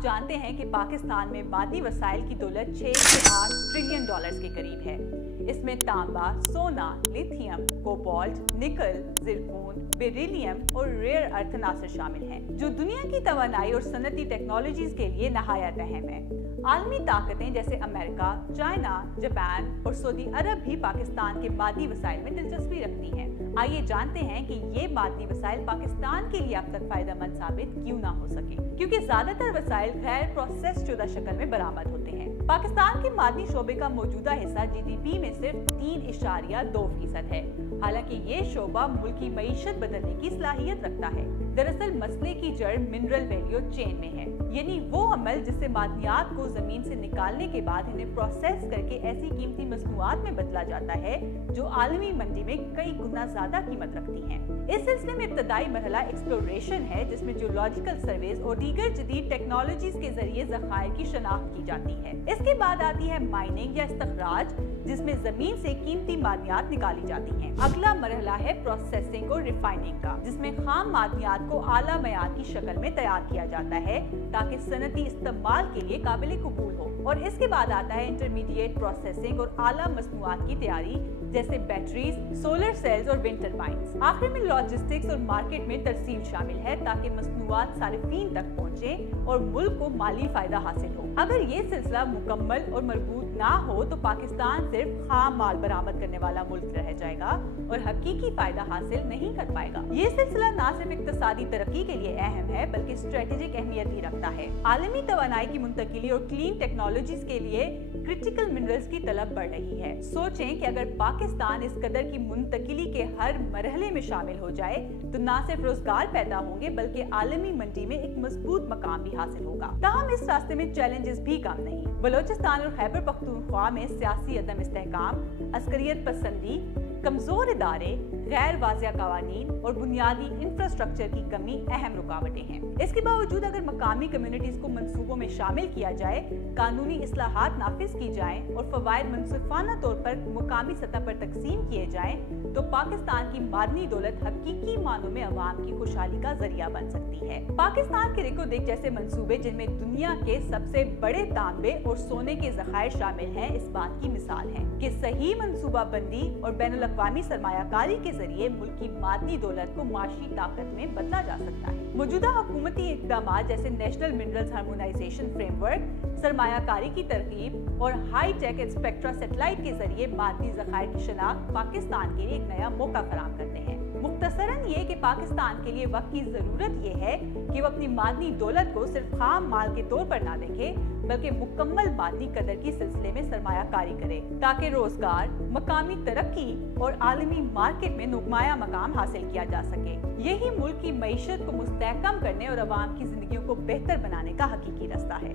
आप जानते हैं कि पाकिस्तान में मादी वसाइल की दौलत 6 से 8 ट्रिलियन डॉलर्स के करीब है। इसमें तांबा, सोना, लिथियम, कोबाल्ट, निकल, जिरकॉन, बेरिलियम और रेयर अर्थ अनासर शामिल हैं, जो दुनिया की तवानाई और सनती टेक्नोलॉजीज के लिए नहायत अहम है। आलमी ताकतें जैसे अमेरिका, चाइना, जापान और सऊदी अरब भी पाकिस्तान के मादी वसाइल में दिलचस्पी रखती हैं। आइए जानते हैं कि ये मादी वसाइल पाकिस्तान के लिए अब तक फायदेमंद साबित क्यों ना हो सके, क्योंकि ज्यादातर वसाइल गैर प्रोसेस शुदा शक्ल में बरामद होते हैं। पाकिस्तान के मादनी शोबे का मौजूदा हिस्सा जीडीपी में सिर्फ 3.2% है। हालांकि ये शोबा मुल्क की मईशत बदलने की सलाहियत रखता है। दरअसल मसले की जड़ मिनरल वैल्यू चेन में है, यानी वो अमल जिससे मादनियात को जमीन से निकालने के बाद इन्हें प्रोसेस करके ऐसी कीमती मसनूआत में बदला जाता है जो आलमी मंडी में कई गुना ज्यादा कीमत रखती हैं। इस सिलसिले में इब्तदाई मरहला एक्सप्लोरेशन है, जिसमें जियोलॉजिकल सर्वेस और दीगर जदीद टेक्नोलॉजीज के जरिए ज़खायर की शनाख्त की जाती है। इसके बाद आती है माइनिंग या इस्तखराज, जिसमें जमीन से कीमती मादनियात निकाली जाती हैं। अगला मरहला है प्रोसेसिंग और रिफाइनिंग का, जिसमें खाम मादनियात को आला मयार की शक्ल में तैयार किया जाता है ताकि सनती इस्तेमाल के लिए काबिल कबूल हो। और इसके बाद आता है इंटरमीडिएट प्रोसेसिंग और आला मसनूआत की तैयारी, जैसे बैटरीज, सोलर सेल्स और विंड टरबाइन्स। आखिर में लॉजिस्टिक्स और मार्केट में तरसील शामिल है ताकि मसनूआत सारिफीन तक पहुँचे और मुल्क को माली फायदा हासिल हो। अगर ये सिलसिला मुकम्मल और मरबूत ना हो तो पाकिस्तान सिर्फ खाम माल बरामद करने वाला मुल्क रह जाएगा और हकीकी फायदा हासिल नहीं कर पाएगा। ये सिलसिला न सिर्फ इक्तिसादी तरक्की के लिए अहम है बल्कि स्ट्रेटेजिक अहमियत भी रखता है। आलमी तवानाई की मुंतकिली और क्लीन टेक्नोलॉजीज के लिए क्रिटिकल मिनरल्स की तलब बढ़ रही है। सोचें कि अगर पाकिस्तान इस कदर की मुंतकिली के हर मरहले में शामिल हो जाए तो न सिर्फ रोजगार पैदा होंगे बल्कि आलमी मंडी में एक मजबूत मकाम भी हासिल होगा। ताहम इस रास्ते में चैलेंजेस भी कम नहीं। बलोचिस्तान और खैबर पख्तूनख्वा में सियासी अदम इस्तेहकाम, अस्करियत पसंदी, कमजोर इदारे, गैर वाज़िया कवानीन और बुनियादी इंफ्रास्ट्रक्चर की कमी अहम रुकावटें हैं। इसके बावजूद अगर मकामी कम्युनिटीज को मंसूबों में शामिल किया जाए, कानूनी इस्लाहात नाफिज की जाएं और फवायद मुनसिफाना तौर पर मुकामी सतह पर तकसीम किए जाएं, तो पाकिस्तान की मादनी दौलत हकीकी मानों में अवाम की खुशहाली का जरिया बन सकती है। पाकिस्तान के रिकोदेक जैसे मंसूबे, जिनमें दुनिया के सबसे बड़े तांबे और सोने के ज़खायर शामिल हैं, इस बात की मिसाल है कि सही मंसूबा बंदी और बैनुल अक़वामी सरमायाकारी के जरिए मुल्क की मादनी दौलत को माशी ताकत में बदला जा सकता है। मौजूदा हुकूमती इक़दामात जैसे नेशनल मिनरल्स हार्मोनाइजेशन फ्रेमवर्क, सरमायाकारी की तरगीब और हाई टेक स्पेक्ट्रा सैटेलाइट के जरिए मादनी ज़खायर की शनाख्त पाकिस्तान के लिए एक नया मौका फराहम करते हैं। मुख्तसरन ये कि पाकिस्तान के लिए वक्त की जरूरत ये है कि वो अपनी मादनी दौलत को सिर्फ खाम माल के तौर पर ना देखे बल्कि मुकम्मल मादनी कदर की सिलसिले में सरमायाकारी करे, ताकि रोजगार, मकामी तरक्की और आलमी मार्केट में नुमाया मकाम हासिल किया जा सके। यही मुल्क की मईशत को मुस्तहकम करने और अवाम की जिंदगियों को बेहतर बनाने का हकीकी रास्ता है।